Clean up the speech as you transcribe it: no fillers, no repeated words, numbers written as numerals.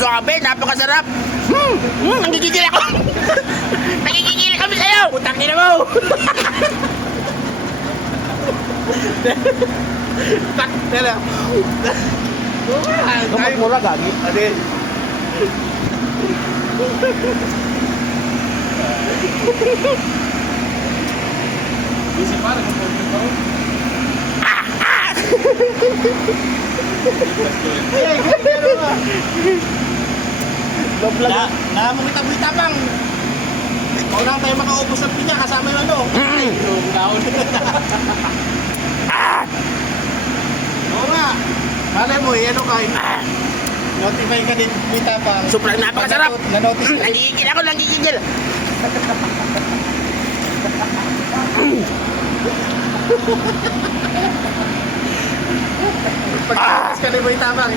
Suabe, napakasarap. Nagigigil ako. Nagigigil kami sa'yo. Putang ina mo! Tak, tala. Kapag mura, gagi. Ade. Bisa pare kung pwede pa rin. Namumita-buita pang. Maunang tayo makaubos ng pinya kasama yung ano. Yung daon. Oo nga. Malay mo, ano kayo? Notify ka din, buita pang. Sobrang napakasarap. Na-notice ka. Nagigigil ako, nagigigil. Pag-notice ka din, buita pang.